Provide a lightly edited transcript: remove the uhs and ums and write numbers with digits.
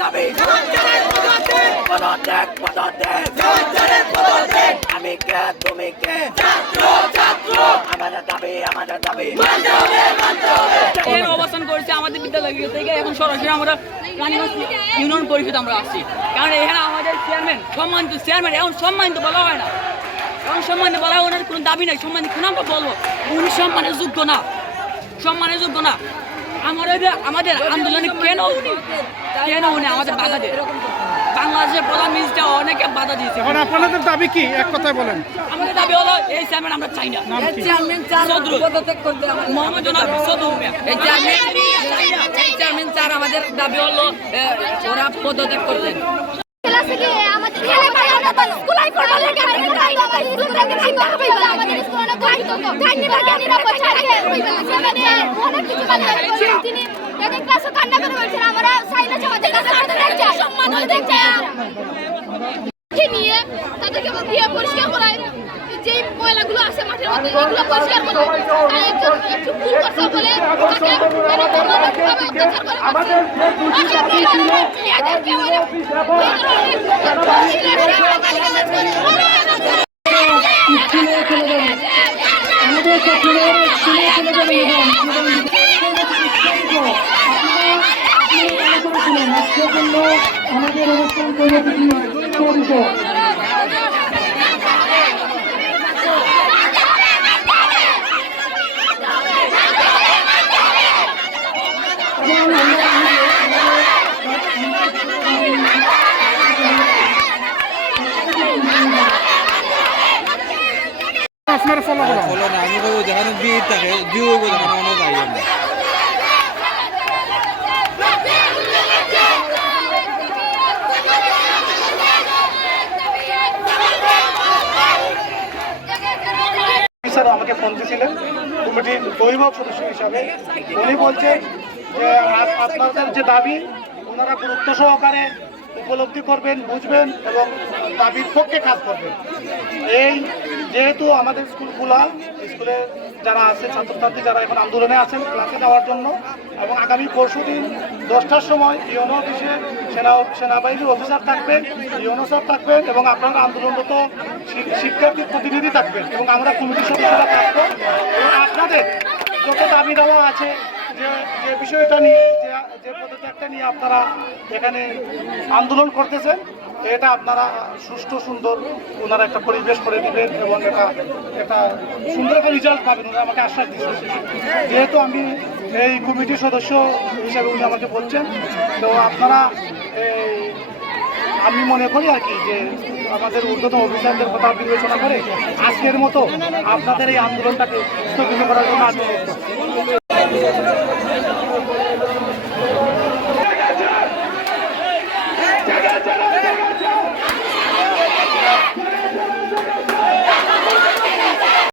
দাবি আমি কে তুমি কে আমাদের দাবি অবস্থান করেছে আমাদের বিদ্যালয় থেকে। এখন সরাসরি আমরা রানীগঞ্জ ইউনিয়ন পরিষদ আমরা আসছি, কারণ এখানে আমাদের চেয়ারম্যান সম্মানিত চেয়ারম্যান, এখন সম্মানিত বলা হয় না, এখন সম্মানিত বলা হয় ওনার কোনো দাবি নাই, সম্মানিত কোনো আমরা বলবো উনি সম্মানের যোগ্য না, সম্মানের যোগ্য না। আমাদের আন্দোলনে কেন উনি আমাদের বাধা দেয়? বাংলাদেশের প্রধান মিনিস্টার অনেকে বাধা দিয়েছে। এখন আপনাদের দাবি কি, এক কথায় বলেন? আমাদের দাবি হলো এই চেয়ারম্যান আমরা চাই না, মোহাম্মদ জনাব সদরুল মিয়া এই চেয়ারম্যান স্যার, আমাদের দাবি হলো ওরা পদত্যাগ করতেন। নিয়ে তাদেরকে দিয়ে পরিষ্কার করায়, যে ময়লাগুলো আছে মাঠের মধ্যে এগুলো পরিষ্কার করে, একটু ভুল করছে বলে আমাদের অনুষ্ঠান কর্মসূচি আপনার ফলো না, আমি যেখানে ভিড় থাকে জিও যেখানে অনেক যাই আমরা। স্যার আমাকে ফোন দিয়েছিলেন কমিটির অভিভাবক সদস্য হিসাবে। উনি বলছেন যে আপনাদের যে দাবি ওনারা গুরুত্ব সহকারে উপলব্ধি করবেন, বুঝবেন এবং দাবির পক্ষে কাজ করবেন। এই যেহেতু আমাদের স্কুল খোলা, স্কুলে যারা আছে ছাত্রছাত্রী যারা এখন আন্দোলনে আছেন ক্লাসে যাওয়ার জন্য, এবং আগামী পরশুদিন 10টার সময় ইউনো অফিসে সেনাবাহিনীর অফিসার থাকবেন, ইউনো স্যার থাকবেন এবং আপনারা আন্দোলনরত শিক্ষার্থীর প্রতিনিধি থাকবেন এবং আমরা কমিটির সদস্যরা থাকবো। এবং আপনাদের যত দাবি দেওয়া আছে, যে বিষয়টা নিয়ে যে পদত্যাগটা নিয়ে আপনারা এখানে আন্দোলন করতেছেন, এটা আপনারা সুষ্ঠু সুন্দর ওনারা একটা পরিবেশ করে দিবেন এবং এটা সুন্দর একটা রেজাল্ট পাবেন, ওনারা আমাকে আশ্বাস দিচ্ছেন। যেহেতু আমি এই কমিটির সদস্য হিসাবে উনি আমাকে বলছেন, তো আপনারা আমি মনে করি আর কি যে আমাদের ঊর্ধ্বতন অফিসারদের কথা বিবেচনা করে আজকের মতো আপনাদের এই আন্দোলনটাকে স্থগিত করার জন্য আমি